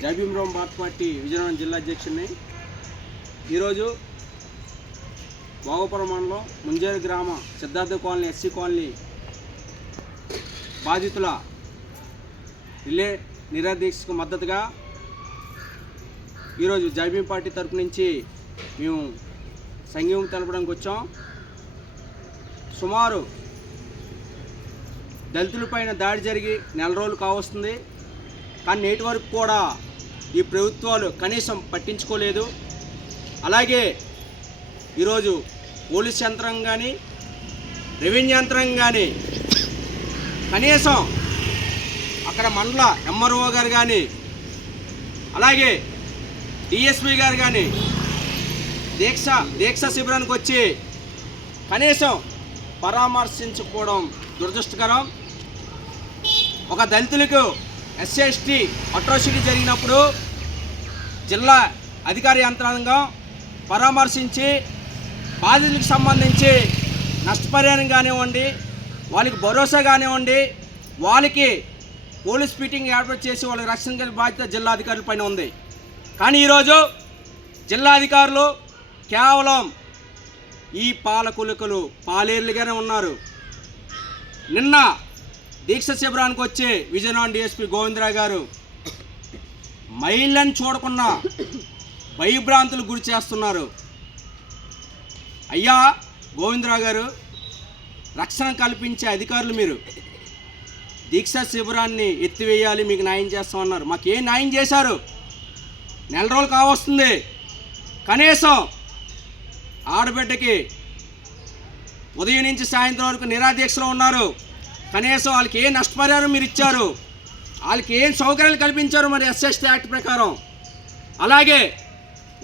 జై భీమరావు భారత పార్టీ విజయనగరం జిల్లా అధ్యక్షుడిని. ఈరోజు భోగపురం మండలం ముంజేరు గ్రామ సిద్ధార్థ కాలనీ ఎస్సీ కాలనీ బాధితుల రిలే నిరాదీక్షకు మద్దతుగా ఈరోజు జై భీమ్ పార్టీ తరపు నుంచి మేము సంఘీవం తెలపడానికి వచ్చాం. సుమారు దళితులపైన దాడి జరిగి నెల రోజులు కావస్తుంది. కానీ నేటి వరకు కూడా ఈ ప్రభుత్వాలు కనీసం పట్టించుకోలేదు. అలాగే ఈరోజు పోలీస్ యంత్రం కానీ రెవెన్యూ యంత్రం కానీ కనీసం అక్కడ మండల ఎంఆర్ఓ గారు కానీ అలాగే డిఎస్పీ గారు కానీ దీక్ష శిబిరానికి వచ్చి కనీసం పరామర్శించుకోవడం దురదృష్టకరం. ఒక దళితులకు SC/ST అట్రాసిటీ జరిగినప్పుడు జిల్లా అధికార యంత్రాంగం పరామర్శించి బాధితులకు సంబంధించి నష్టపరిహారం కానివ్వండి, వాళ్ళకి భరోసా కానివ్వండి, వాళ్ళకి పోలీస్ మీటింగ్ ఏర్పాటు చేసి వాళ్ళకి రక్షణ బాధ్యత జిల్లా అధికారుల పైన ఉంది. కానీ ఈరోజు జిల్లా అధికారులు కేవలం ఈ పాలకులకులు పాలేర్లుగానే ఉన్నారు. నిన్న దీక్ష శిబిరానికి వచ్చి విజయనగరం DSP గోవిందరావు గారు మహిళలను చూడకుండా భయభ్రాంతులు గురి చేస్తున్నారు. అయ్యా గోవిందరావు గారు, రక్షణ కల్పించే అధికారులు మీరు దీక్ష శిబిరాన్ని ఎత్తివేయాలి, మీకు న్యాయం చేస్తామన్నారు. మాకు ఏం న్యాయం చేశారు? నెల రోజులు కావస్తుంది. కనీసం ఆడబిడ్డకి ఉదయం నుంచి సాయంత్రం వరకు నిరాదీక్షలో ఉన్నారు. కనీసం వాళ్ళకి ఏం నష్టపరిహారం మీరు ఇచ్చారు? వాళ్ళకి ఏం సౌకర్యాలు కల్పించారు మరి SC/ST యాక్ట్ ప్రకారం? అలాగే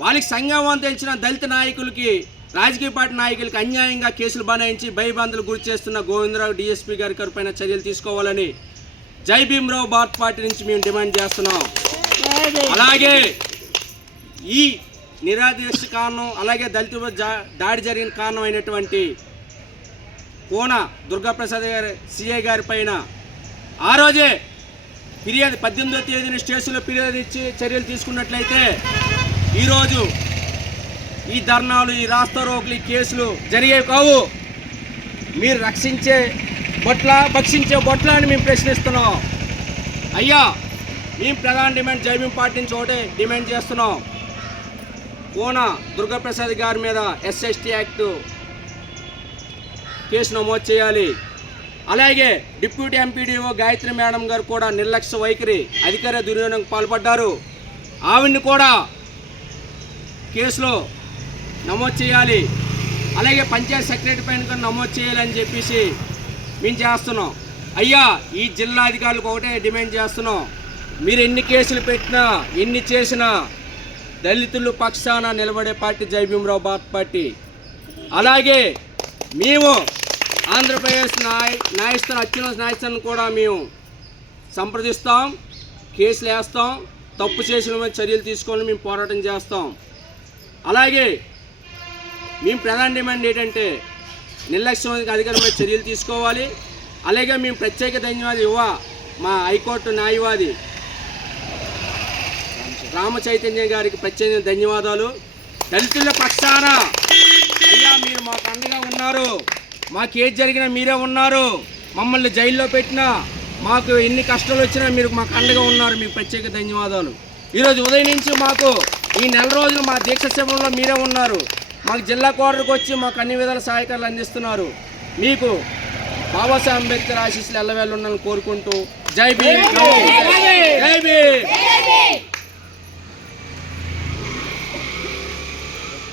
వాళ్ళకి సంఘం తెలిసిన దళిత నాయకులకి, రాజకీయ పార్టీ నాయకులకి అన్యాయంగా కేసులు బనాయించి భయభ్రాంతులు గురి చేస్తున్న గోవిందరావు DSP గారి పైన చర్యలు తీసుకోవాలని జై భీమరావు భారత పార్టీ నుంచి మేము డిమాండ్ చేస్తున్నాం. అలాగే ఈ నిరాదీక్ష కారణం, అలాగే దళితుల దాడి జరిగిన కారణమైనటువంటి కోన దుర్గాప్రసాద్ గారి CI గారి పైన ఆ రోజే ఫిర్యాదు 18వ తేదీన స్టేషన్లో ఫిర్యాదు ఇచ్చి చర్యలు తీసుకున్నట్లయితే ఈరోజు ఈ ధర్నాలు, ఈ రాస్తా రోకులు, ఈ కేసులు జరిగేవి కావు. మీరు రక్షించే బొట్ల, భక్షించే బొట్ల అని మేము ప్రశ్నిస్తున్నాం. అయ్యా, మేము ప్రధాన డిమాండ్ జై భీమ్ పార్టీ నుంచి ఒకటే డిమాండ్ చేస్తున్నాం. కోన దుర్గాప్రసాద్ గారి మీద SC/ST యాక్ట్ కేసు నమోదు చేయాలి. అలాగే డిప్యూటీ MPDO గాయత్రి మేడం గారు కూడా నిర్లక్ష్య వైఖరి, అధికార దుర్వినియోగం పాల్పడ్డారు. ఆవిడ్ని కూడా కేసులో నమోదు చేయాలి. అలాగే పంచాయత్ సెక్రటరీ పైన కూడా నమోదు చేయాలని చెప్పేసి మేము చేస్తున్నాం. అయ్యా, ఈ జిల్లా అధికారులకు ఒకటే డిమాండ్ చేస్తున్నాం. మీరు ఎన్ని కేసులు పెట్టినా, ఎన్ని చేసినా దళితులు పక్షాన నిలబడే పార్టీ జై భీమరావు భారత పార్టీ. అలాగే మేము ఆంధ్రప్రదేశ్ న్యాయస్థానం, అత్యున్నత న్యాయస్థానం కూడా మేము సంప్రదిస్తాం, కేసులు వేస్తాం, తప్పు చేసిన మీద చర్యలు తీసుకోవాలని మేము పోరాటం చేస్తాం. అలాగే మేము ప్రధాన డిమాండ్ ఏంటంటే నిర్లక్ష్యం అధికారుల మీద చర్యలు తీసుకోవాలి. అలాగే మేము ప్రత్యేక ధన్యవాదాలు మా హైకోర్టు న్యాయవాది రామ చైతన్య గారికి ప్రత్యేక ధన్యవాదాలు. దళితుల పక్షాన అయ్యా మీరు మాకు అండగా ఉన్నారు. మాకు ఏది జరిగినా మీరే ఉన్నారు. మమ్మల్ని జైల్లో పెట్టినా, మాకు ఎన్ని కష్టాలు వచ్చినా మీరు మాకు అండగా ఉన్నారు. మీకు ప్రత్యేక ధన్యవాదాలు. ఈరోజు ఉదయం నుంచి మాకు ఈ నెల రోజులు మా దీక్ష శిబిరంలో మీరే ఉన్నారు. మాకు జిల్లా కోటకు వచ్చి మాకు అన్ని విధాల సహాయకాలు అందిస్తున్నారు. మీకు బాబాసాహెబ్ అంబేద్కర్ ఆశీస్సులు ఎల్లవేళ ఉండాలని కోరుకుంటూ జై భీమ్.